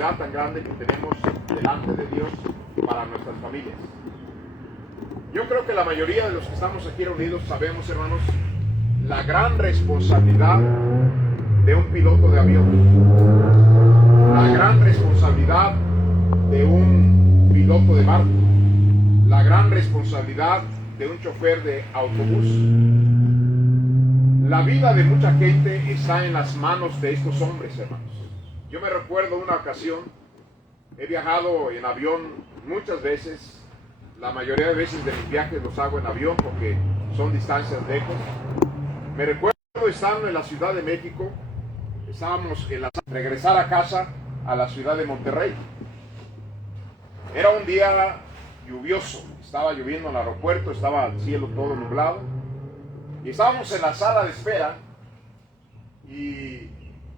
responsabilidad tan grande que tenemos delante de Dios para nuestras familias. Yo creo que la mayoría de los que estamos aquí reunidos sabemos, hermanos, la gran responsabilidad de un piloto de avión, la gran responsabilidad de un piloto de barco, la gran responsabilidad de un chofer de autobús. La vida de mucha gente está en las manos de estos hombres, hermanos. Yo me recuerdo una ocasión, he viajado en avión muchas veces. La mayoría de veces de mis viajes los hago en avión porque son distancias lejos. Me recuerdo estando en la Ciudad de México, estábamos en regresar a casa a la ciudad de Monterrey. Era un día lluvioso, estaba lloviendo en el aeropuerto, estaba el cielo todo nublado. Y estábamos en la sala de espera y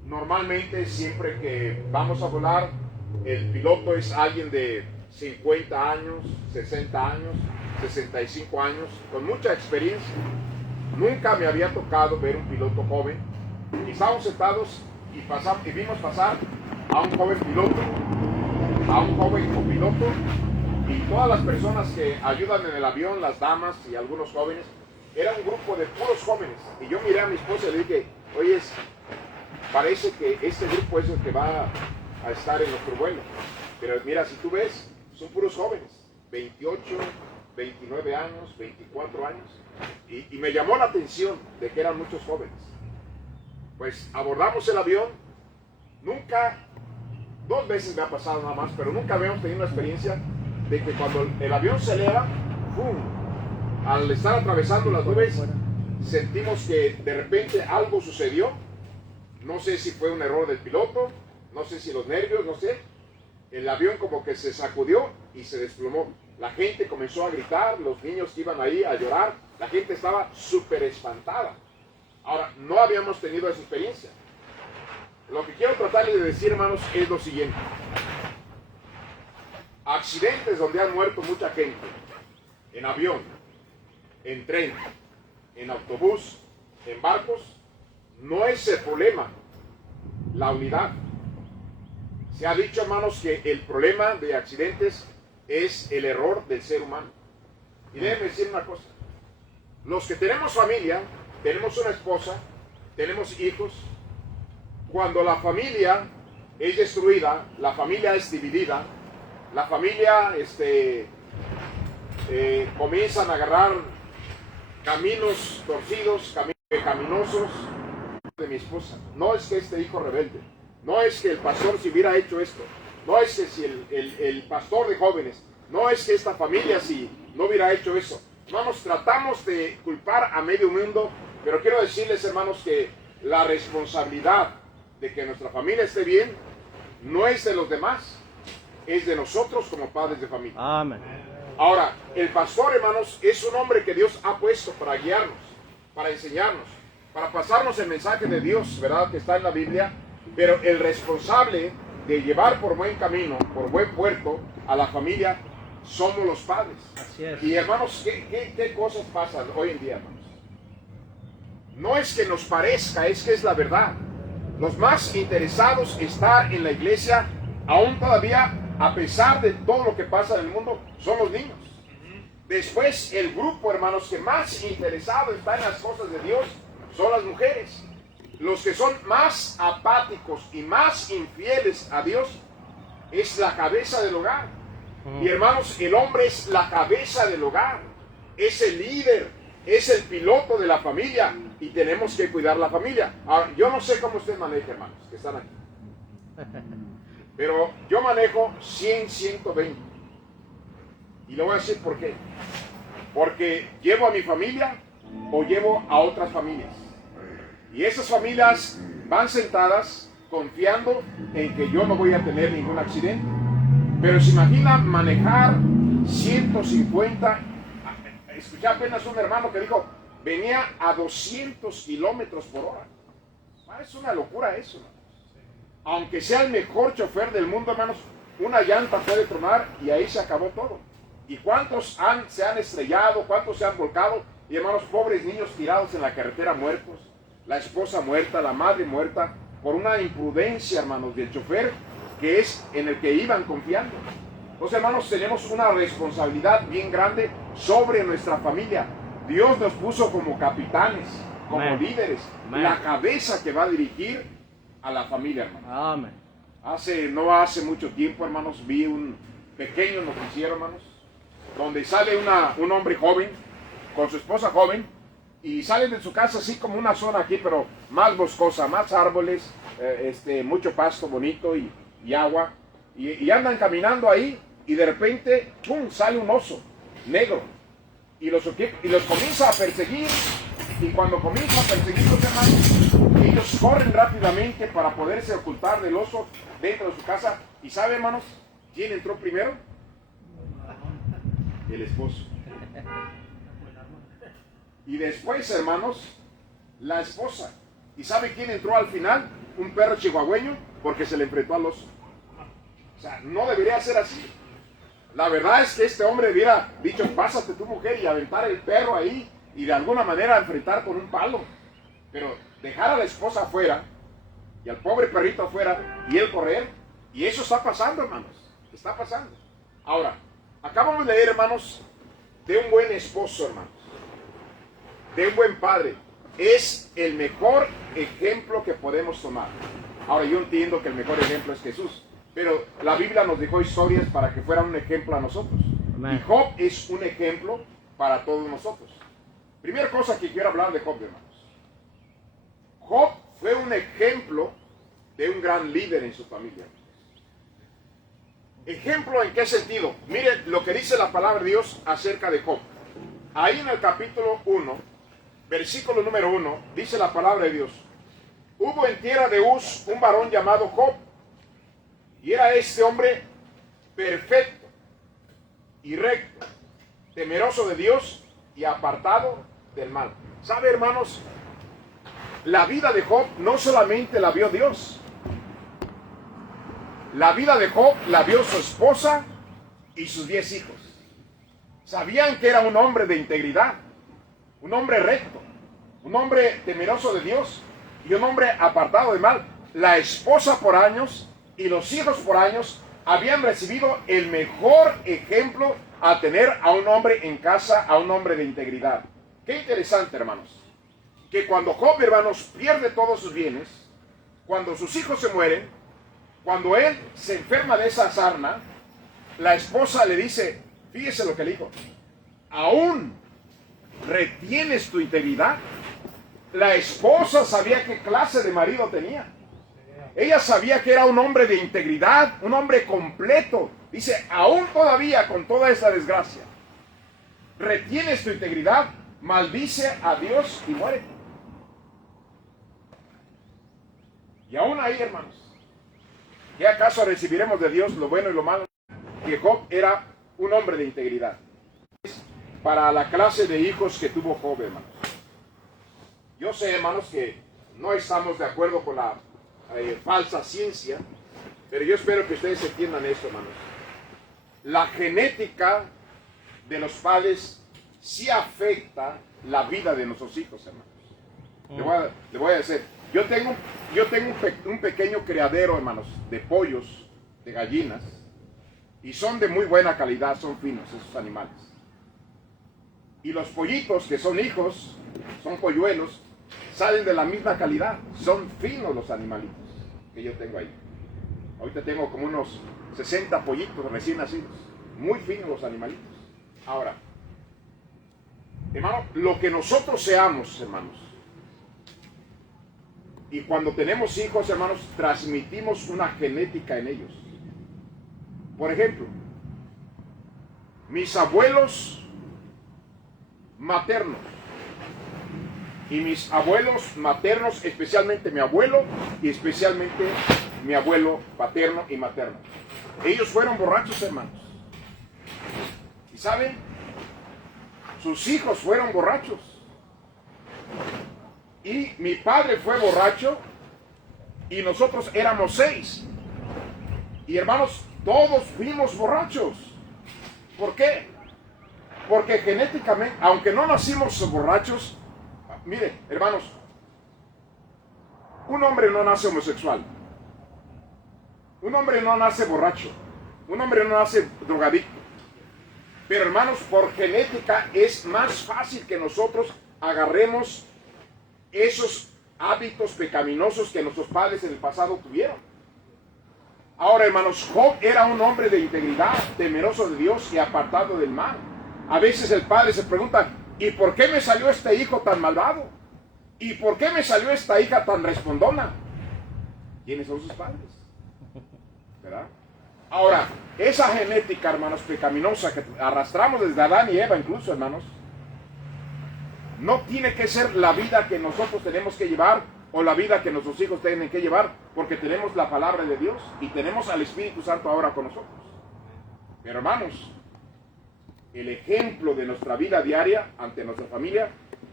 normalmente siempre que vamos a volar, el piloto es alguien de 50 años, 60 años, 65 años, con mucha experiencia. Nunca me había tocado ver un piloto joven. Y estábamos sentados y vimos pasar a un joven piloto, a un joven copiloto, y todas las personas que ayudan en el avión, las damas y algunos jóvenes, era un grupo de puros jóvenes. Y yo miré a mi esposa y le dije, oye, parece que este grupo es el que va a estar en nuestro vuelo. Pero mira, si tú ves, son puros jóvenes, 28, 29 años, 24 años. Y me llamó la atención de que eran muchos jóvenes. Pues abordamos el avión. Nunca, 2 veces me ha pasado nada más, pero nunca habíamos tenido una experiencia de que cuando el avión se eleva, ¡pum!, al estar atravesando las nubes, sentimos que de repente algo sucedió. No sé si fue un error del piloto, no sé si los nervios, no sé. El avión como que se sacudió y se desplomó. La gente comenzó a gritar, los niños que iban ahí a llorar, la gente estaba súper espantada. Ahora, no habíamos tenido esa experiencia. Lo que quiero tratar de decir, hermanos, es lo siguiente. Accidentes donde han muerto mucha gente, en avión, en tren, en autobús, en barcos, no es el problema, la unidad. Se ha dicho, hermanos, que el problema de accidentes es el error del ser humano. Y déjenme decir una cosa. Los que tenemos familia, tenemos una esposa, tenemos hijos. Cuando la familia es destruida, la familia es dividida, la familia comienzan a agarrar caminos torcidos, pecaminosos. De mi esposa, no es que este hijo rebelde, no es que el pastor si hubiera hecho esto, no es que si el pastor de jóvenes, no es que esta familia si no hubiera hecho eso. Hermanos, tratamos de culpar a medio mundo, pero quiero decirles, hermanos, que la responsabilidad de que nuestra familia esté bien no es de los demás, es de nosotros como padres de familia. Amén. Ahora, el pastor, hermanos, es un hombre que Dios ha puesto para guiarnos, para enseñarnos, para pasarnos el mensaje de Dios, ¿verdad?, que está en la Biblia. Pero el responsable de llevar por buen camino, por buen puerto a la familia, somos los padres. Así es. Y hermanos, ¿qué cosas pasan hoy en día, hermanos? No es que nos parezca, es que es la verdad. Los más interesados en estar en la iglesia, aún todavía, a pesar de todo lo que pasa en el mundo, son los niños. Después, el grupo, hermanos, que más interesado está en las cosas de Dios son las mujeres. Los que son más apáticos y más infieles a Dios es la cabeza del hogar. Y hermanos, el hombre es la cabeza del hogar, es el líder, es el piloto de la familia y tenemos que cuidar la familia. Ahora, yo no sé cómo usted maneja, hermanos, que están aquí, pero yo manejo 100, 120. Y le voy a decir por qué. Porque llevo a mi familia o llevo a otras familias. Y esas familias van sentadas confiando en que yo no voy a tener ningún accidente. Pero se imagina manejar 150. Escuché apenas un hermano que dijo, venía a 200 kilómetros por hora. Es una locura eso, ¿no? Aunque sea el mejor chofer del mundo, hermanos, una llanta puede tronar y ahí se acabó todo. ¿Y cuántos se han estrellado? ¿Cuántos se han volcado? Y hermanos, pobres niños tirados en la carretera muertos, la esposa muerta, la madre muerta, por una imprudencia, hermanos, del chofer que es en el que iban confiando. Entonces, hermanos, tenemos una responsabilidad bien grande sobre nuestra familia. Dios nos puso como capitanes, como Amén. líderes, Amén. la cabeza que va a dirigir a la familia, hermanos. Amén. No hace mucho tiempo, hermanos, vi un pequeño noticiero, hermanos, donde sale un hombre joven con su esposa joven y salen de su casa así como una zona aquí, pero más boscosa, más árboles, mucho pasto bonito y agua, y andan caminando ahí y de repente, ¡pum!, sale un oso negro y los comienza a perseguir. Y cuando comienza a perseguirlos, hermanos, ellos corren rápidamente para poderse ocultar del oso dentro de su casa. ¿Y sabe, hermanos, quién entró primero? El esposo. Y después, hermanos, la esposa. ¿Y sabe quién entró al final? Un perro chihuahueño, porque se le enfrentó al oso. O sea, no debería ser así. La verdad es que este hombre hubiera dicho, pásate tu mujer, y aventar el perro ahí y de alguna manera enfrentar con un palo. Pero dejar a la esposa afuera y al pobre perrito afuera y él correr, y eso está pasando, hermanos. Está pasando. Ahora, acabamos de leer, hermanos, de un buen esposo, hermanos, de un buen padre. Es el mejor ejemplo que podemos tomar. Ahora, yo entiendo que el mejor ejemplo es Jesús, pero la Biblia nos dejó historias para que fueran un ejemplo a nosotros. Amén. Y Job es un ejemplo para todos nosotros. Primera cosa que quiero hablar de Job, hermanos. Job fue un ejemplo de un gran líder en su familia. ¿Ejemplo en qué sentido? Miren lo que dice la palabra de Dios acerca de Job. Ahí en el capítulo 1, versículo número 1, dice la palabra de Dios: hubo en tierra de Uz un varón llamado Job, y era este hombre perfecto y recto, temeroso de Dios y apartado del mal. ¿Sabe, hermanos? La vida de Job no solamente la vio Dios. La vida de Job la vio su esposa y sus 10 hijos. Sabían que era un hombre de integridad, un hombre recto, un hombre temeroso de Dios y un hombre apartado de mal. La esposa por años y los hijos por años habían recibido el mejor ejemplo a tener a un hombre en casa, a un hombre de integridad. Qué interesante, hermanos, que cuando Job, hermanos, pierde todos sus bienes, cuando sus hijos se mueren, cuando él se enferma de esa sarna, la esposa le dice, fíjese lo que le dijo, ¿aún retienes tu integridad? La esposa sabía qué clase de marido tenía. Ella sabía que era un hombre de integridad, un hombre completo. Dice, aún todavía con toda esta desgracia, retienes tu integridad, maldice a Dios y muérete. Y aún ahí, hermanos, ¿qué acaso recibiremos de Dios lo bueno y lo malo? Que Job era un hombre de integridad. Para la clase de hijos que tuvo Job, hermanos. Yo sé, hermanos, que no estamos de acuerdo con la falsa ciencia, pero yo espero que ustedes entiendan esto, hermanos. La genética de los padres sí afecta la vida de nuestros hijos, hermanos. Le voy a decir, yo tengo un pequeño criadero, hermanos, de pollos, de gallinas, y son de muy buena calidad, son finos esos animales. Y los pollitos que son hijos, son polluelos, salen de la misma calidad, son finos los animalitos que yo tengo ahí. Ahorita tengo como unos 60 pollitos recién nacidos, muy finos los animalitos. Ahora, hermano, lo que nosotros seamos, hermanos, y cuando tenemos hijos, hermanos, transmitimos una genética en ellos. Por ejemplo, mis abuelos maternos y mis abuelos maternos, especialmente mi abuelo y especialmente mi abuelo paterno y materno, ellos fueron borrachos, hermanos. ¿Y saben? Sus hijos fueron borrachos. Y mi padre fue borracho y nosotros éramos 6. Y hermanos, todos fuimos borrachos. ¿Por qué? Porque genéticamente, aunque no nacimos borrachos, mire, hermanos, un hombre no nace homosexual. Un hombre no nace borracho, un hombre no nace drogadicto. Pero hermanos, por genética es más fácil que nosotros agarremos esos hábitos pecaminosos que nuestros padres en el pasado tuvieron. Ahora, hermanos, Job era un hombre de integridad, temeroso de Dios y apartado del mal. A veces el padre se pregunta, ¿y por qué me salió este hijo tan malvado? ¿Y por qué me salió esta hija tan respondona? ¿Quiénes son sus padres? ¿Verdad? Ahora, esa genética, hermanos, pecaminosa que arrastramos desde Adán y Eva incluso, hermanos, no tiene que ser la vida que nosotros tenemos que llevar o la vida que nuestros hijos tienen que llevar, porque tenemos la palabra de Dios y tenemos al Espíritu Santo ahora con nosotros. Pero hermanos, el ejemplo de nuestra vida diaria ante nuestra familia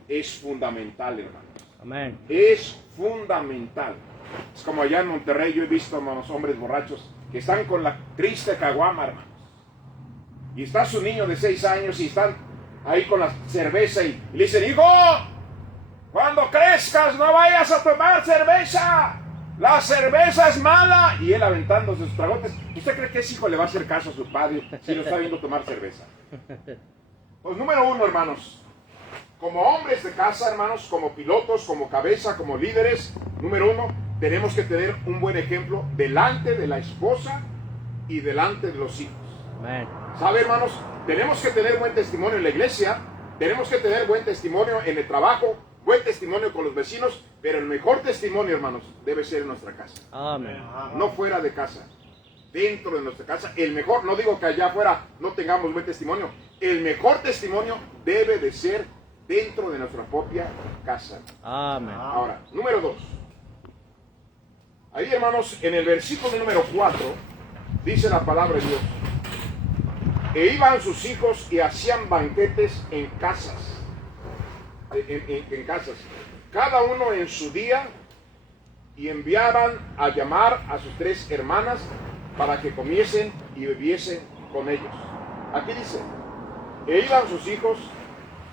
es fundamental, hermanos. Amén. Es fundamental. Es como allá en Monterrey, yo he visto, hermanos, hombres borrachos que están con la triste caguama, hermanos. Y está su niño de 6 años y están ahí con la cerveza y le dicen, hijo, cuando crezcas no vayas a tomar cerveza. La cerveza es mala. Y él aventando sus tragotes. ¿Usted cree que ese hijo le va a hacer caso a su padre si lo está viendo tomar cerveza? Pues número 1, hermanos. Como hombres de casa, hermanos, como pilotos, como cabeza, como líderes, número 1, tenemos que tener un buen ejemplo delante de la esposa y delante de los hijos. Amén. ¿Sabe, hermanos? Tenemos que tener buen testimonio en la iglesia, tenemos que tener buen testimonio en el trabajo, buen testimonio con los vecinos, pero el mejor testimonio, hermanos, debe ser en nuestra casa. Amén. No fuera de casa, dentro de nuestra casa. El mejor, no digo que allá afuera no tengamos buen testimonio, el mejor testimonio debe de ser dentro de nuestra propia casa. Amén. Ahora, número 2. Ahí, hermanos, en el versículo número 4, dice la palabra de Dios. E iban sus hijos y hacían banquetes en casas. En casas. Cada uno en su día, y enviaban a llamar a sus 3 hermanas para que comiesen y bebiesen con ellos. Aquí dice, e iban sus hijos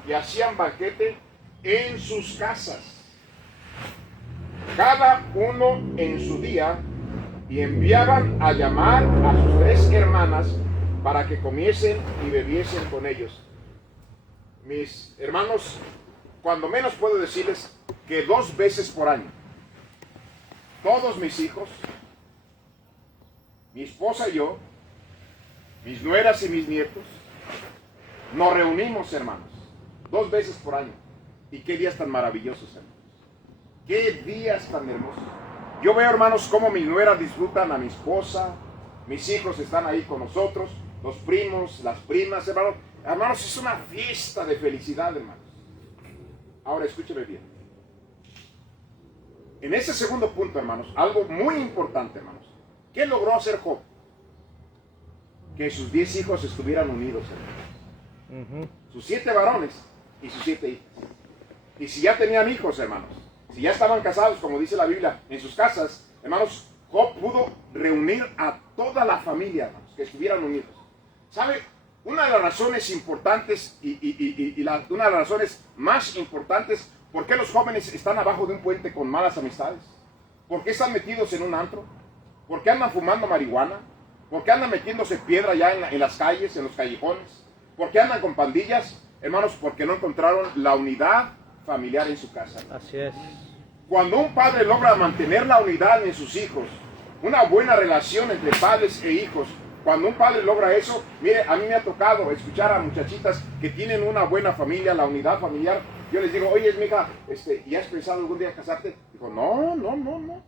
y hacían banquete en sus casas. Cada uno en su día, y enviaban a llamar a sus 3 hermanas para que comiesen y bebiesen con ellos. Mis hermanos, cuando menos puedo decirles que 2 veces por año, todos mis hijos, mi esposa y yo, mis nueras y mis nietos, nos reunimos, hermanos, 2 veces por año. Y qué días tan maravillosos, hermanos. Qué días tan hermosos. Yo veo, hermanos, cómo mis nueras disfrutan a mi esposa, mis hijos están ahí con nosotros, los primos, las primas, hermanos. Hermanos, es una fiesta de felicidad, hermanos. Ahora escúcheme bien. En ese segundo punto, hermanos, algo muy importante, hermanos. ¿Qué logró hacer Job? Que sus 10 hijos estuvieran unidos, hermanos. Sus 7 varones y sus 7 hijas. Y si ya tenían hijos, hermanos, si ya estaban casados, como dice la Biblia, en sus casas, hermanos, Job pudo reunir a toda la familia, hermanos, que estuvieran unidos. ¿Sabe? Una de las razones importantes una de las razones más importantes por qué los jóvenes están abajo de un puente con malas amistades, por qué están metidos en un antro, por qué andan fumando marihuana, por qué andan metiéndose piedra ya en las calles, en los callejones, por qué andan con pandillas, hermanos, porque no encontraron la unidad familiar en su casa. Así es. Cuando un padre logra mantener la unidad en sus hijos, una buena relación entre padres e hijos, cuando un padre logra eso, mire, a mí me ha tocado escuchar a muchachitas que tienen una buena familia, la unidad familiar. Yo les digo, oye, mija, ¿y has pensado algún día casarte? Digo, no.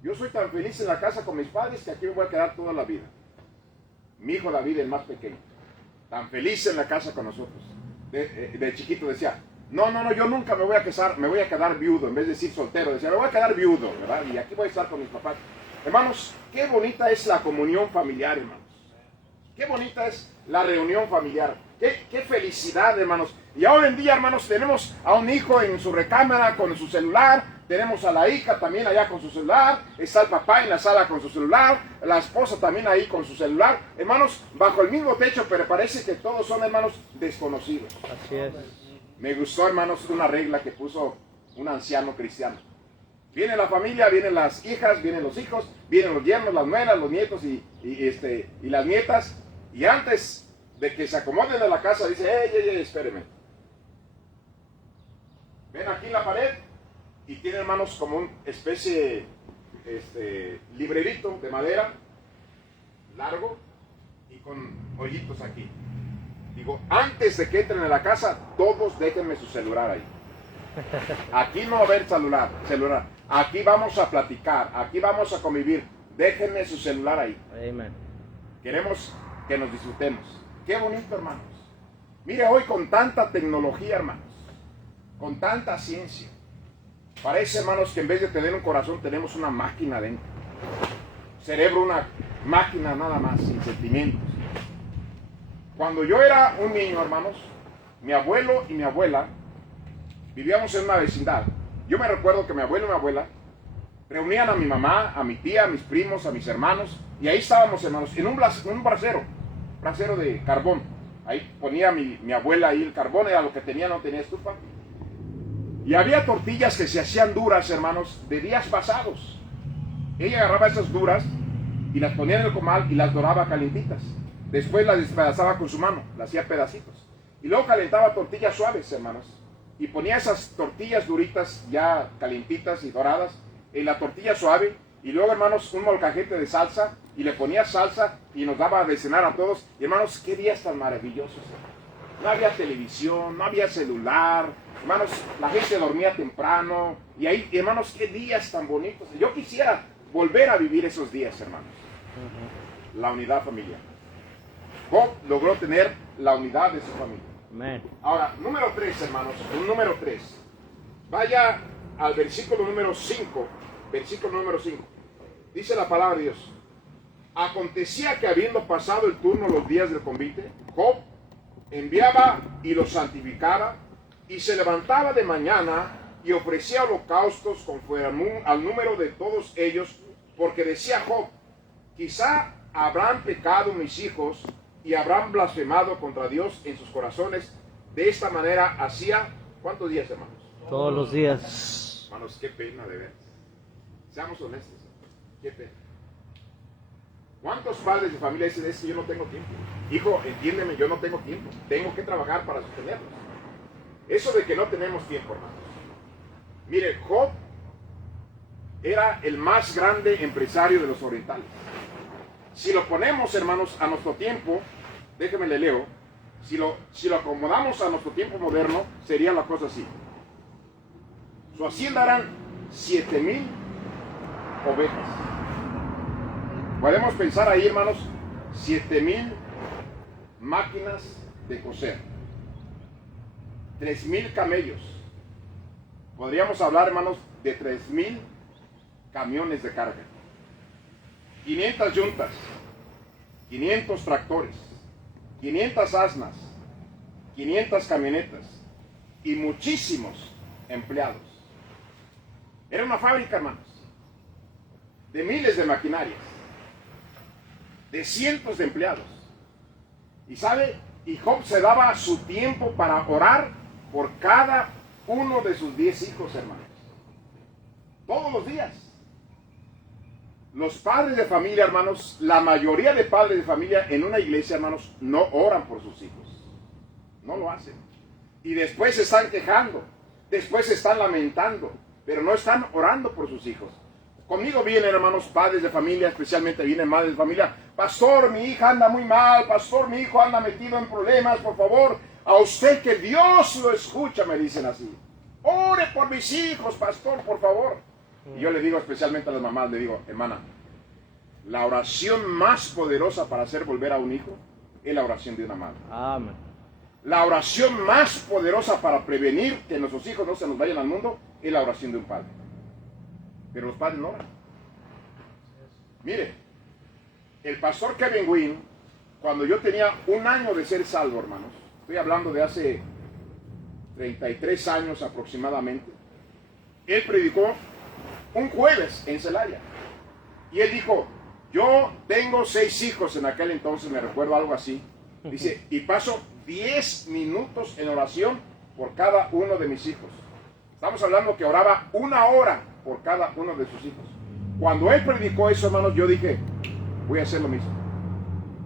Yo soy tan feliz en la casa con mis padres que aquí me voy a quedar toda la vida. Mi hijo David, el más pequeño, tan feliz en la casa con nosotros. De chiquito decía, no, yo nunca me voy a casar, me voy a quedar viudo, en vez de decir soltero, decía, me voy a quedar viudo, ¿verdad? Y aquí voy a estar con mis papás. Hermanos, qué bonita es la comunión familiar, hermanos. Qué bonita es la reunión familiar. Qué felicidad, hermanos. Y ahora en día, hermanos, tenemos a un hijo en su recámara con su celular, tenemos a la hija también allá con su celular, está el papá en la sala con su celular, la esposa también ahí con su celular. Hermanos, bajo el mismo techo, pero parece que todos son, hermanos, desconocidos. Así es. Me gustó, hermanos, una regla que puso un anciano cristiano. Viene la familia, vienen las hijas, vienen los hijos, vienen los yernos, las nueras, los nietos y las nietas. Y antes de que se acomoden de la casa, dice, espéreme. Ven aquí en la pared y tiene, hermanos, como una especie librerito de madera, largo y con hoyitos aquí. Digo, antes de que entren a la casa, todos déjenme su celular ahí. Aquí no va a haber celular. Aquí vamos a platicar, aquí vamos a convivir. Déjenme su celular ahí. Amen. Queremos que nos disfrutemos. Qué bonito, hermanos. Mire, hoy con tanta tecnología, hermanos, con tanta ciencia, parece, hermanos, que en vez de tener un corazón tenemos una máquina dentro. Cerebro, una máquina nada más, sin sentimientos. Cuando yo era un niño, hermanos, mi abuelo y mi abuela vivíamos en una vecindad. Yo me recuerdo que mi abuelo y mi abuela reunían a mi mamá, a mi tía, a mis primos, a mis hermanos, y ahí estábamos, hermanos, en un brasero de carbón. Ahí ponía mi abuela ahí el carbón, era lo que tenía, no tenía estufa. Y había tortillas que se hacían duras, hermanos, de días pasados. Ella agarraba esas duras y las ponía en el comal y las doraba calientitas. Después las despedazaba con su mano, las hacía pedacitos. Y luego calentaba tortillas suaves, hermanos. Y ponía esas tortillas duritas, ya calientitas y doradas, en la tortilla suave. Y luego, hermanos, un molcajete de salsa. Y le ponía salsa y nos daba de cenar a todos. Y, hermanos, qué días tan maravillosos. No había televisión, no había celular. Hermanos, la gente dormía temprano. Y ahí, hermanos, qué días tan bonitos. Yo quisiera volver a vivir esos días, hermanos. La unidad familiar. Job logró tener la unidad de su familia. Amen. Ahora, número 3, hermanos, número 3. Vaya al versículo número 5. Versículo número 5. Dice la palabra de Dios. Acontecía que habiendo pasado el turno los días del convite, Job enviaba y los santificaba, y se levantaba de mañana y ofrecía holocaustos conforme al número de todos ellos, porque decía Job, quizá habrán pecado mis hijos y habrán blasfemado contra Dios en sus corazones. De esta manera hacía, ¿cuántos días, hermanos? Todos los días. Hermanos, qué pena de ver. Seamos honestos, qué pena. ¿Cuántos padres de familia dicen, es que yo no tengo tiempo? Hijo, entiéndeme, yo no tengo tiempo. Tengo que trabajar para sostenerlos. Eso de que no tenemos tiempo, hermanos. Mire, Job era el más grande empresario de los orientales. Si lo ponemos, hermanos, a nuestro tiempo, déjenme le leo, si lo acomodamos a nuestro tiempo moderno, sería la cosa así. Su hacienda eran 7,000 ovejas. Podemos pensar ahí, hermanos, 7,000 máquinas de coser, 3,000 camellos. Podríamos hablar, hermanos, de 3,000 camiones de carga, 500 yuntas, 500 tractores, 500 asnas, 500 camionetas y muchísimos empleados. Era una fábrica, hermanos, de miles de maquinarias, de cientos de empleados. Y sabe, y Job se daba su tiempo para orar por cada uno de sus 10 hijos, hermanos. Todos los días. Los padres de familia, hermanos, la mayoría de padres de familia en una iglesia, hermanos, no oran por sus hijos. No lo hacen. Y después se están quejando, después se están lamentando, pero no están orando por sus hijos. Conmigo vienen, hermanos, padres de familia, especialmente vienen madres de familia. Pastor, mi hija anda muy mal. Pastor, mi hijo anda metido en problemas. Por favor, a usted que Dios lo escucha, me dicen así. Ore por mis hijos, pastor, por favor. Y yo le digo especialmente a las mamás, le digo, hermana, la oración más poderosa para hacer volver a un hijo es la oración de una madre. Amén. La oración más poderosa para prevenir que nuestros hijos no se nos vayan al mundo es la oración de un padre. Pero los padres no oran. Mire, el pastor Kevin Wynn, cuando yo tenía 1 año de ser salvo, hermanos, estoy hablando de hace 33 años aproximadamente, él predicó un jueves en Celaya. Y él dijo, yo tengo 6 hijos en aquel entonces, me recuerdo algo así. Dice, y paso 10 minutos en oración por cada uno de mis hijos. Estamos hablando que oraba 1 hora por cada uno de sus hijos. Cuando él predicó eso, hermanos, yo dije, voy a hacer lo mismo.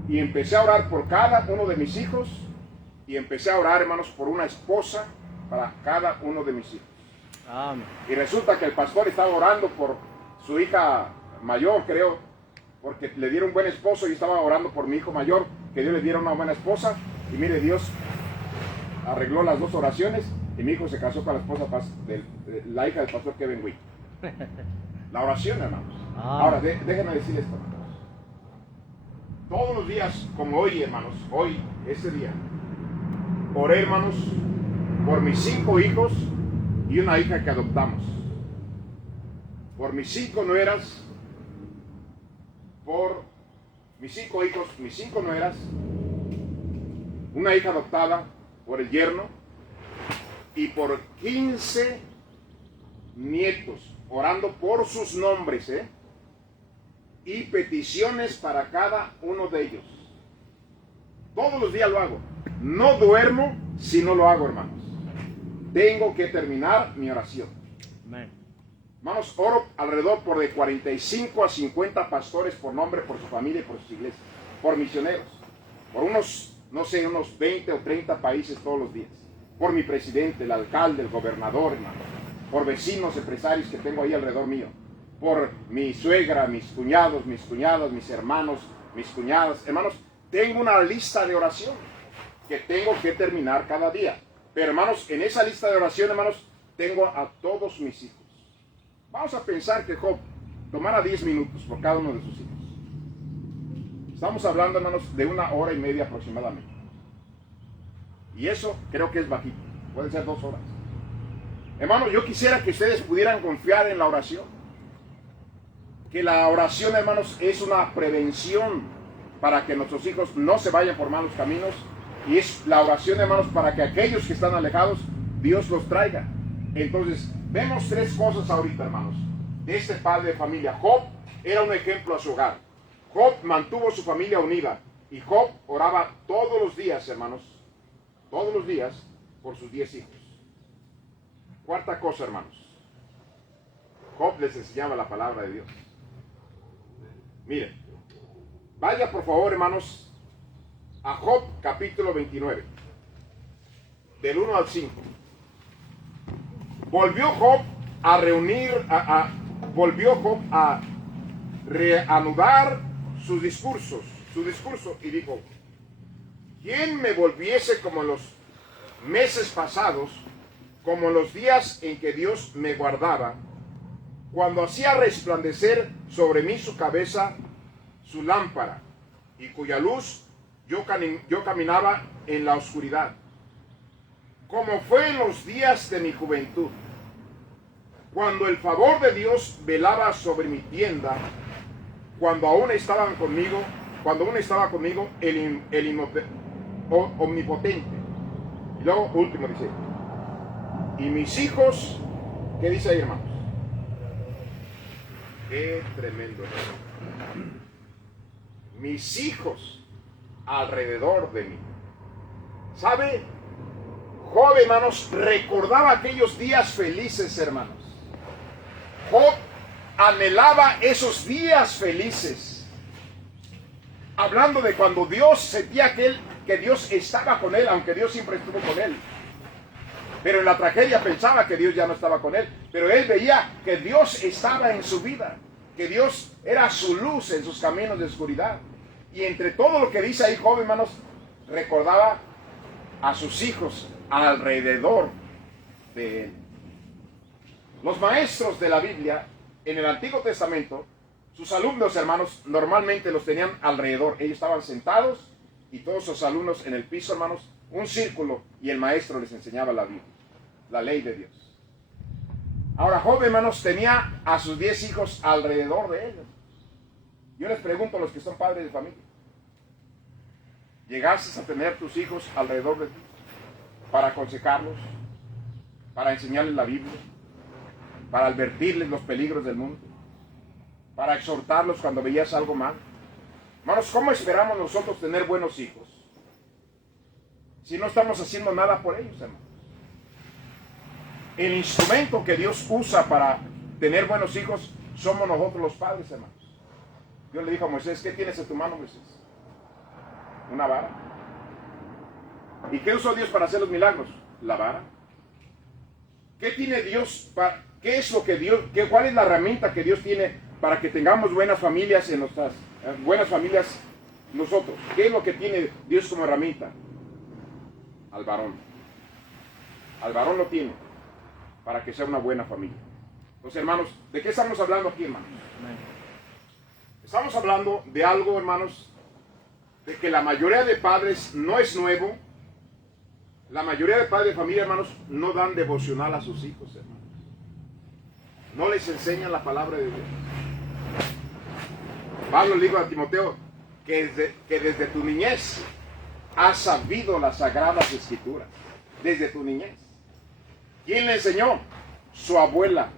Y empecé a orar por cada uno de mis hijos, y empecé a orar, hermanos, por una esposa para cada uno de mis hijos. Amén. Y resulta que el pastor estaba orando por su hija mayor, creo, porque le dieron un buen esposo, y estaba orando por mi hijo mayor, que Dios le diera una buena esposa. Y mire, Dios arregló las dos oraciones, y mi hijo se casó con la esposa de la hija del pastor Kevin Wick. La oración, hermanos. Ahora, déjenme decir esto, hermanos. Todos los días, como hoy, hermanos, hoy, ese día, oré, hermanos, por mis 5 hijos y una hija que adoptamos. Por mis 5 nueras, por mis 5 hijos, mis 5 nueras, una hija adoptada por el yerno, y por 15 nietos, orando por sus nombres, y peticiones para cada uno de ellos. Todos los días lo hago. No duermo si no lo hago, hermanos. Tengo que terminar mi oración. Amén. Hermanos, oro alrededor por de 45 a 50 pastores por nombre, por su familia y por sus iglesias, por misioneros, por unos, no sé, unos 20 o 30 países todos los días, por mi presidente, el alcalde, el gobernador, hermano, por vecinos, empresarios que tengo ahí alrededor mío, por mi suegra, mis cuñados, mis cuñadas, mis hermanos, mis cuñadas. Hermanos, tengo una lista de oración que tengo que terminar cada día. Pero, hermanos, en esa lista de oración, hermanos, tengo a todos mis hijos. Vamos a pensar que Job tomara 10 minutos por cada uno de sus hijos. Estamos hablando, hermanos, de 1 hora y media aproximadamente. Y eso creo que es bajito. Pueden ser 2 horas. Hermanos, yo quisiera que ustedes pudieran confiar en la oración. Que la oración, hermanos, es una prevención para que nuestros hijos no se vayan por malos caminos. Y es la oración, hermanos, para que aquellos que están alejados, Dios los traiga. Entonces, vemos 3 cosas ahorita, hermanos, de este padre de familia. Job era un ejemplo a su hogar. Job mantuvo su familia unida. Y Job oraba todos los días, hermanos, todos los días, por sus 10 hijos. 4ª cosa, hermanos. Job les enseñaba la palabra de Dios. Miren, vaya por favor, hermanos, a Job capítulo 29, del 1 al 5. Volvió Job a reanudar su discurso, y dijo: ¿quién me volviese como en los meses pasados, como en los días en que Dios me guardaba, cuando hacía resplandecer sobre mí su cabeza, su lámpara, y cuya luz yo caminaba en la oscuridad? Como fue en los días de mi juventud, cuando el favor de Dios velaba sobre mi tienda, cuando aún estaba conmigo el omnipotente. Y luego, último, dice: y mis hijos, ¿qué dice ahí, hermanos? Qué tremendo, hermano. Mis hijos alrededor de mí. ¿Sabe? Job, hermanos, recordaba aquellos días felices, hermanos. Job anhelaba esos días felices. Hablando de cuando Dios sentía que Dios estaba con él, aunque Dios siempre estuvo con él. Pero en la tragedia pensaba que Dios ya no estaba con él. Pero él veía que Dios estaba en su vida, que Dios era su luz en sus caminos de oscuridad. Y entre todo lo que dice ahí Job, hermanos, recordaba a sus hijos alrededor de él. Los maestros de la Biblia en el Antiguo Testamento, sus alumnos, hermanos, normalmente los tenían alrededor. Ellos estaban sentados y todos sus alumnos en el piso, hermanos, un círculo, y el maestro les enseñaba la Biblia, la ley de Dios. Ahora Job, hermanos, tenía a sus 10 hijos alrededor de él. Yo les pregunto a los que son padres de familia: ¿llegaste a tener tus hijos alrededor de ti para aconsejarlos, para enseñarles la Biblia, para advertirles los peligros del mundo, para exhortarlos cuando veías algo mal? Hermanos, ¿cómo esperamos nosotros tener buenos hijos si no estamos haciendo nada por ellos, hermanos? El instrumento que Dios usa para tener buenos hijos, somos nosotros los padres, hermanos. Dios le dijo a Moisés, ¿qué tienes en tu mano, Moisés? Una vara. ¿Y qué usó Dios para hacer los milagros? La vara. ¿Qué tiene Dios para, qué es lo que Dios, cuál es la herramienta que Dios tiene para que tengamos buenas familias en nuestras, buenas familias nosotros? ¿Qué es lo que tiene Dios como herramienta? Al varón. Al varón lo tiene para que sea una buena familia. Entonces, hermanos, ¿de qué estamos hablando aquí, hermanos? Estamos hablando de algo, hermanos, de que la mayoría de padres no es nuevo. La mayoría de padres de familia, hermanos, no dan devocional a sus hijos, hermanos. No les enseñan la palabra de Dios. Pablo le dijo a Timoteo que desde tu niñez has sabido las sagradas escrituras. Desde tu niñez. ¿Quién le enseñó? Su abuela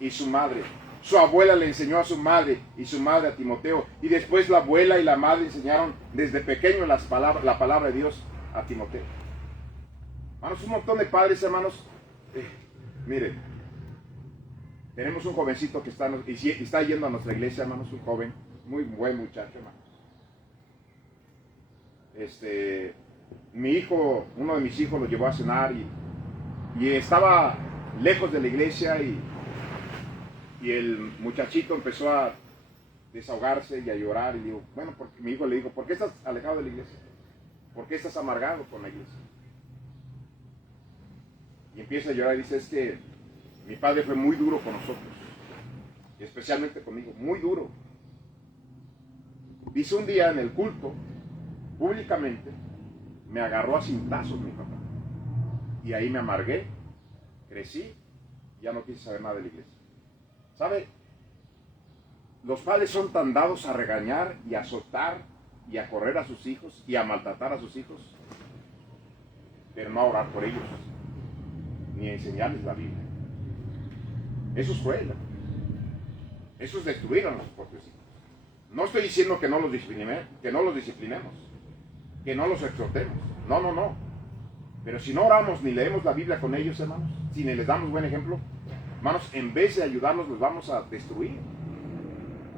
y su madre. Su abuela le enseñó a su madre y su madre a Timoteo. Y después la abuela y la madre enseñaron desde pequeño la palabra de Dios a Timoteo. Hermanos, un montón de padres, hermanos. Miren, tenemos un jovencito que está yendo a nuestra iglesia, hermanos, un joven, muy buen muchacho, hermanos. Mi hijo, uno de mis hijos lo llevó a cenar y estaba lejos de la iglesia y el muchachito empezó a desahogarse y a llorar y digo, bueno, porque mi hijo le dijo, ¿por qué estás alejado de la iglesia? ¿Por qué estás amargado con la iglesia? Y empieza a llorar y dice, es que mi padre fue muy duro con nosotros, especialmente conmigo, muy duro. Dice un día en el culto, públicamente, me agarró a cintazos mi papá. Y ahí me amargué, crecí, ya no quise saber nada de la iglesia. ¿Sabe? Los padres son tan dados a regañar y a azotar y a correr a sus hijos y a maltratar a sus hijos, pero no a orar por ellos, ni a enseñarles la Biblia. Eso es cruel. Eso es destruir a nuestros propios hijos. No estoy diciendo que no los disciplinemos, que no los exhortemos. No. Pero si no oramos ni leemos la Biblia con ellos, hermanos, si ni les damos buen ejemplo, hermanos, en vez de ayudarnos, los vamos a destruir.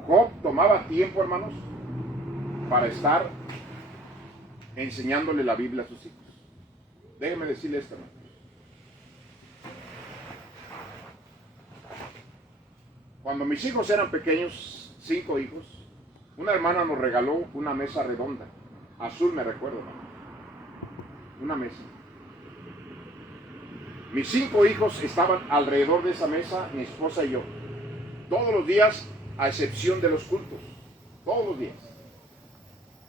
Job tomaba tiempo, hermanos, para estar enseñándole la Biblia a sus hijos. Déjenme decirle esto, hermanos. Cuando mis hijos eran pequeños, 5 hijos, una hermana nos regaló una mesa redonda, azul me recuerdo, hermano. Una mesa. Mis 5 hijos estaban alrededor de esa mesa, mi esposa y yo, todos los días, a excepción de los cultos, todos los días.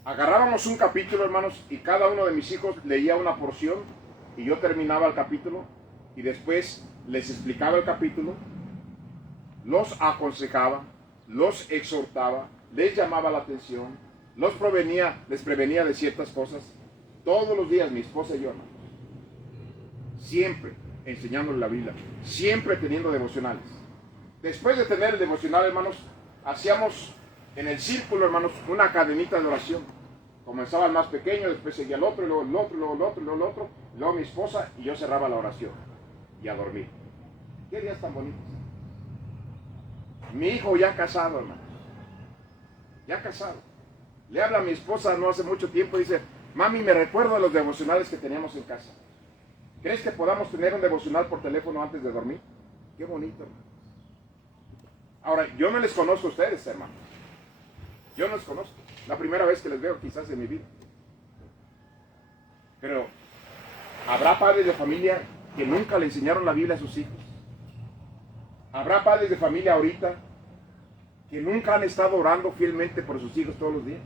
Agarrábamos un capítulo, hermanos, y cada uno de mis hijos leía una porción, y yo terminaba el capítulo, y después les explicaba el capítulo, los aconsejaba, los exhortaba, les llamaba la atención, les prevenía de ciertas cosas, todos los días, mi esposa y yo, hermanos. Siempre enseñándole la Biblia, siempre teniendo devocionales. Después de tener el devocional, hermanos, hacíamos en el círculo, hermanos, una cadenita de oración. Comenzaba el más pequeño, después seguía el otro, y luego el otro, y luego el otro, y luego el otro, y luego mi esposa, y yo cerraba la oración y a dormir. ¿Qué días tan bonitos? Mi hijo ya casado, hermanos, ya casado, le habla a mi esposa no hace mucho tiempo y dice, mami, me recuerdo de los devocionales que teníamos en casa. ¿Crees que podamos tener un devocional por teléfono antes de dormir? Qué bonito, hermano. Ahora, yo no les conozco a ustedes, hermanos. Yo no les conozco. La primera vez que les veo quizás en mi vida. Pero, ¿habrá padres de familia que nunca le enseñaron la Biblia a sus hijos? ¿Habrá padres de familia ahorita que nunca han estado orando fielmente por sus hijos todos los días?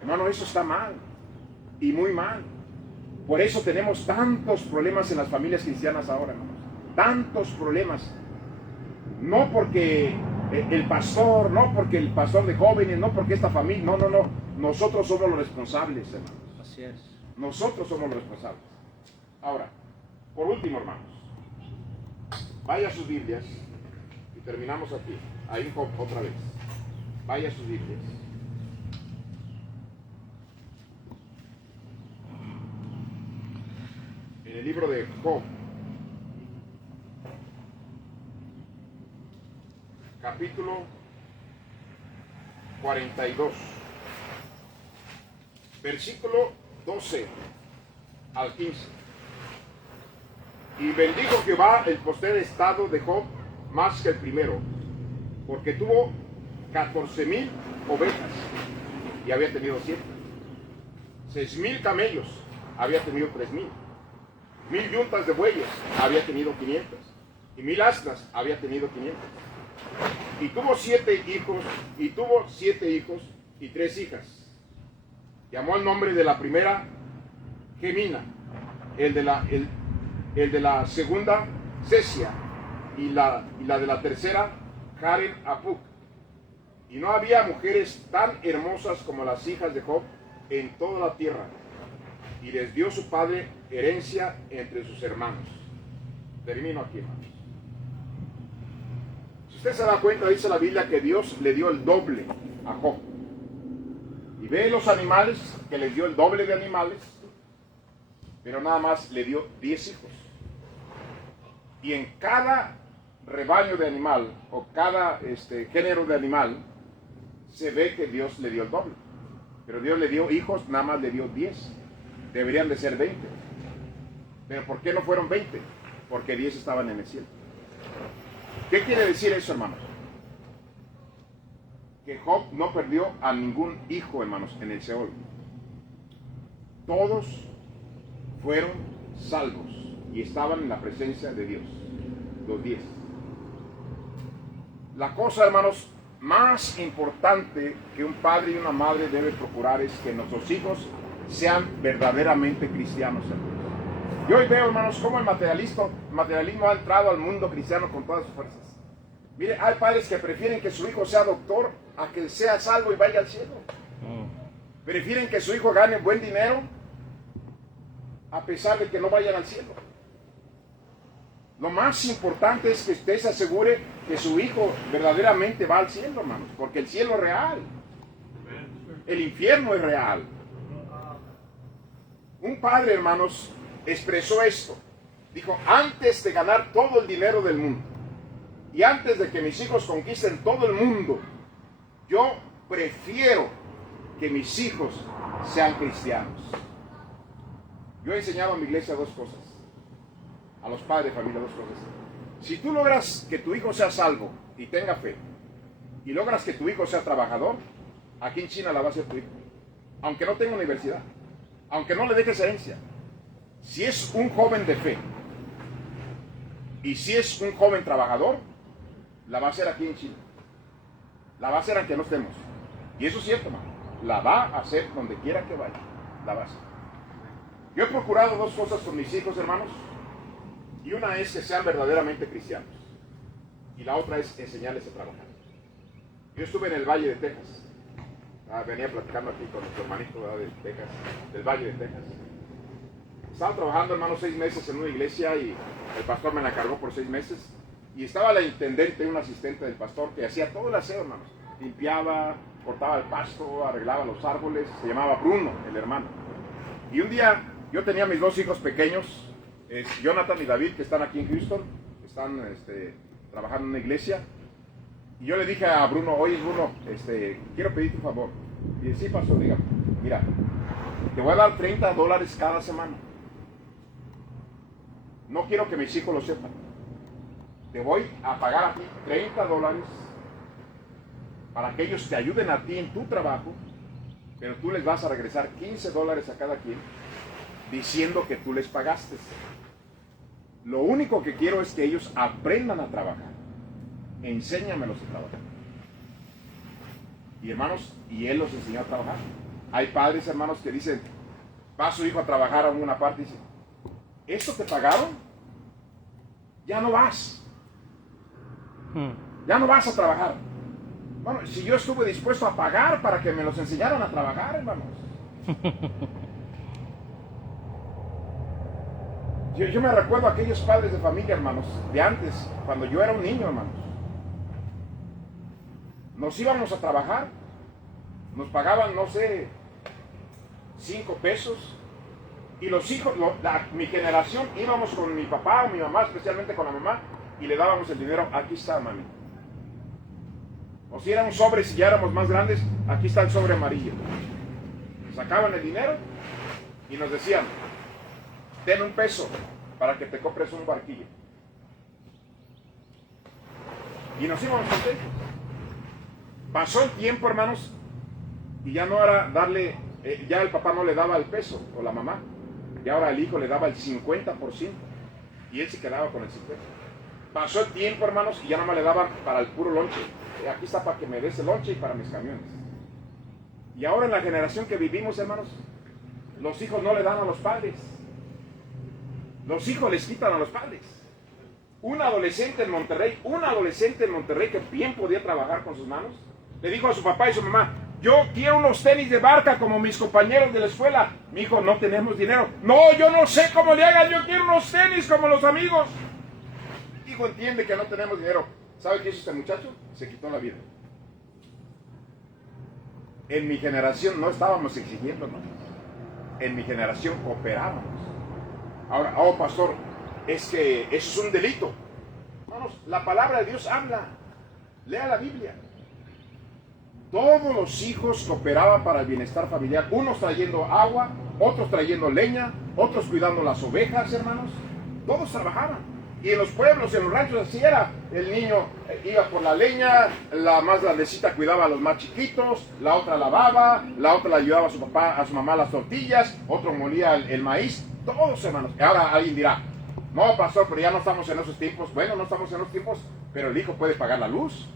Hermano, eso está mal. Y muy mal. Por eso tenemos tantos problemas en las familias cristianas ahora, hermanos. Tantos problemas. No porque el pastor, no porque el pastor de jóvenes, no porque esta familia, no. Nosotros somos los responsables, hermanos. Así es. Nosotros somos los responsables. Ahora, por último, hermanos, vaya a sus Biblias y terminamos aquí. Ahí otra vez. Vaya a sus Biblias. En el libro de Job. capítulo 42, versículo 12 al 15. Y bendijo Jehová el postrer estado de Job más que el primero, porque tuvo 14,000 ovejas y había tenido 7. 6,000 camellos, había tenido 3,000. 1,000 yuntas de bueyes, había tenido 500. Y 1,000 asnas, había tenido 500. Y tuvo 7 hijos y 3 hijas. Llamó el nombre de la primera Gemina, el de la segunda Cesia, y la de la tercera Karen Apuk. Y no había mujeres tan hermosas como las hijas de Job en toda la tierra. Y les dio su padre herencia entre sus hermanos. Termino aquí, hermanos. Si usted se da cuenta, dice la Biblia que Dios le dio el doble a Job. Y ve los animales, que les dio el doble de animales, pero nada más le dio 10 hijos. Y en cada rebaño de animal, o cada género de animal, se ve que Dios le dio el doble. Pero Dios le dio hijos, nada más le dio 10. Deberían de ser 20. Pero ¿por qué no fueron 20? Porque 10 estaban en el cielo. ¿Qué quiere decir eso, hermanos? Que Job no perdió a ningún hijo, hermanos, en el Seol. Todos fueron salvos y estaban en la presencia de Dios. Los 10. La cosa, hermanos, más importante que un padre y una madre debe procurar es que nuestros hijos sean verdaderamente cristianos, hermanos. Yo hoy veo, hermanos, cómo el materialismo ha entrado al mundo cristiano con todas sus fuerzas. Mire, hay padres que prefieren que su hijo sea doctor a que sea salvo y vaya al cielo. Prefieren que su hijo gane buen dinero a pesar de que no vayan al cielo. Lo más importante es que usted se asegure que su hijo verdaderamente va al cielo, hermanos, porque el cielo es real. El infierno es real. Un padre, hermanos, expresó esto. Dijo, antes de ganar todo el dinero del mundo y antes de que mis hijos conquisten todo el mundo, yo prefiero que mis hijos sean cristianos. Yo he enseñado a mi iglesia 2 cosas. A los padres de familia 2 cosas. Si tú logras que tu hijo sea salvo y tenga fe, y logras que tu hijo sea trabajador, aquí en China la va a ser tu hijo. Aunque no tenga universidad, aunque no le dejes herencia. Si es un joven de fe, y si es un joven trabajador, la va a hacer aquí en China. La va a hacer aunque no estemos. Y eso es cierto, hermano. La va a hacer donde quiera que vaya. La va a hacer. Yo he procurado 2 cosas con mis hijos, hermanos. Y una es que sean verdaderamente cristianos. Y la otra es enseñarles a trabajar. Yo estuve en el Valle de Texas. Venía platicando aquí con nuestro hermanito de Texas, del Valle de Texas. Estaba trabajando, hermanos, 6 meses en una iglesia y el pastor me la cargó por 6 meses. Y estaba la intendente, un asistente del pastor, que hacía todo el aseo, hermanos. Limpiaba, cortaba el pasto, arreglaba los árboles. Se llamaba Bruno, el hermano. Y un día yo tenía mis 2 hijos pequeños, Jonathan y David, que están aquí en Houston, están trabajando en una iglesia. Y yo le dije a Bruno, oye Bruno, quiero pedirte un favor. Y dice, sí, pastor, dígame, mira, te voy a dar $30 cada semana. No quiero que mis hijos lo sepan. Te voy a pagar a ti $30 para que ellos te ayuden a ti en tu trabajo, pero tú les vas a regresar $15 a cada quien, diciendo que tú les pagaste. Lo único que quiero es que ellos aprendan a trabajar. Enséñamelos a trabajar. Y hermanos, y él los enseñó a trabajar. Hay padres, hermanos, que dicen, va su hijo a trabajar a una parte y dice, ¿esto te pagaron? Ya no vas. Ya no vas a trabajar. Bueno, si yo estuve dispuesto a pagar para que me los enseñaran a trabajar, hermanos. Yo me recuerdo a aquellos padres de familia, hermanos, de antes, cuando yo era un niño, hermanos. Nos íbamos a trabajar, nos pagaban, no sé, 5 pesos, y los hijos, mi generación, íbamos con mi papá o mi mamá, especialmente con la mamá, y le dábamos el dinero, aquí está, mami. O si eran sobres y ya éramos más grandes, aquí está el sobre amarillo. Sacaban el dinero y nos decían, ten $1 para que te compres un barquillo. Y nos íbamos contentos. Pasó el tiempo, hermanos, y ya no era darle, ya el papá no le daba el peso, o la mamá, y ahora el hijo le daba el 50%, y él se quedaba con el 50%. Pasó el tiempo, hermanos, y ya nada más le daban para el puro lonche. Aquí está para que me des el lonche y para mis camiones. Y ahora en la generación que vivimos, hermanos, los hijos no le dan a los padres. Los hijos les quitan a los padres. Un adolescente en Monterrey que bien podía trabajar con sus manos, le dijo a su papá y su mamá, yo quiero unos tenis de barca como mis compañeros de la escuela. Mi hijo, no tenemos dinero. No, yo no sé cómo le hagan, yo quiero unos tenis como los amigos. Hijo, entiende que no tenemos dinero. ¿Sabe qué hizo este muchacho? Se quitó la vida. En mi generación no estábamos exigiendo, ¿no? En mi generación cooperábamos. Ahora, oh pastor, es que eso es un delito. Vamos, la palabra de Dios habla. Lea la Biblia. Todos los hijos cooperaban para el bienestar familiar. Unos trayendo agua, otros trayendo leña, otros cuidando las ovejas, hermanos. Todos trabajaban. Y en los pueblos, en los ranchos, así era. El niño iba por la leña, la más grandecita cuidaba a los más chiquitos, la otra lavaba, la otra le ayudaba a su papá, a su mamá las tortillas, otro molía el maíz. Todos, hermanos. Ahora alguien dirá, no, pastor, pero ya no estamos en esos tiempos. Bueno, no estamos en esos tiempos, pero el hijo puede pagar la luz,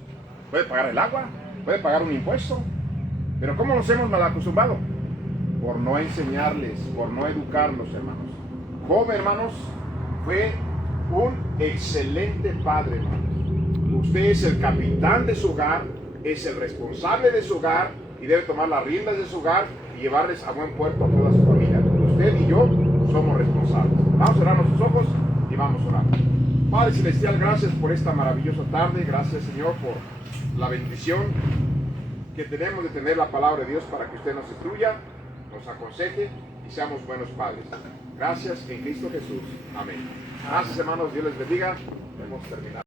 puede pagar el agua, puede pagar un impuesto. Pero ¿cómo nos hemos mal acostumbrado? Por no enseñarles, por no educarlos, hermanos. Job, hermanos, fue un excelente padre, hermanos. Usted es el capitán de su hogar, es el responsable de su hogar y debe tomar las riendas de su hogar y llevarles a buen puerto a toda su familia. Usted y yo somos responsables. Vamos a cerrar nuestros ojos y vamos a orar. Padre Celestial, gracias por esta maravillosa tarde. Gracias, Señor, por la bendición que tenemos de tener la palabra de Dios para que usted nos instruya, nos aconseje y seamos buenos padres. Gracias en Cristo Jesús. Amén. Gracias, hermanos. Dios les bendiga. Hemos terminado.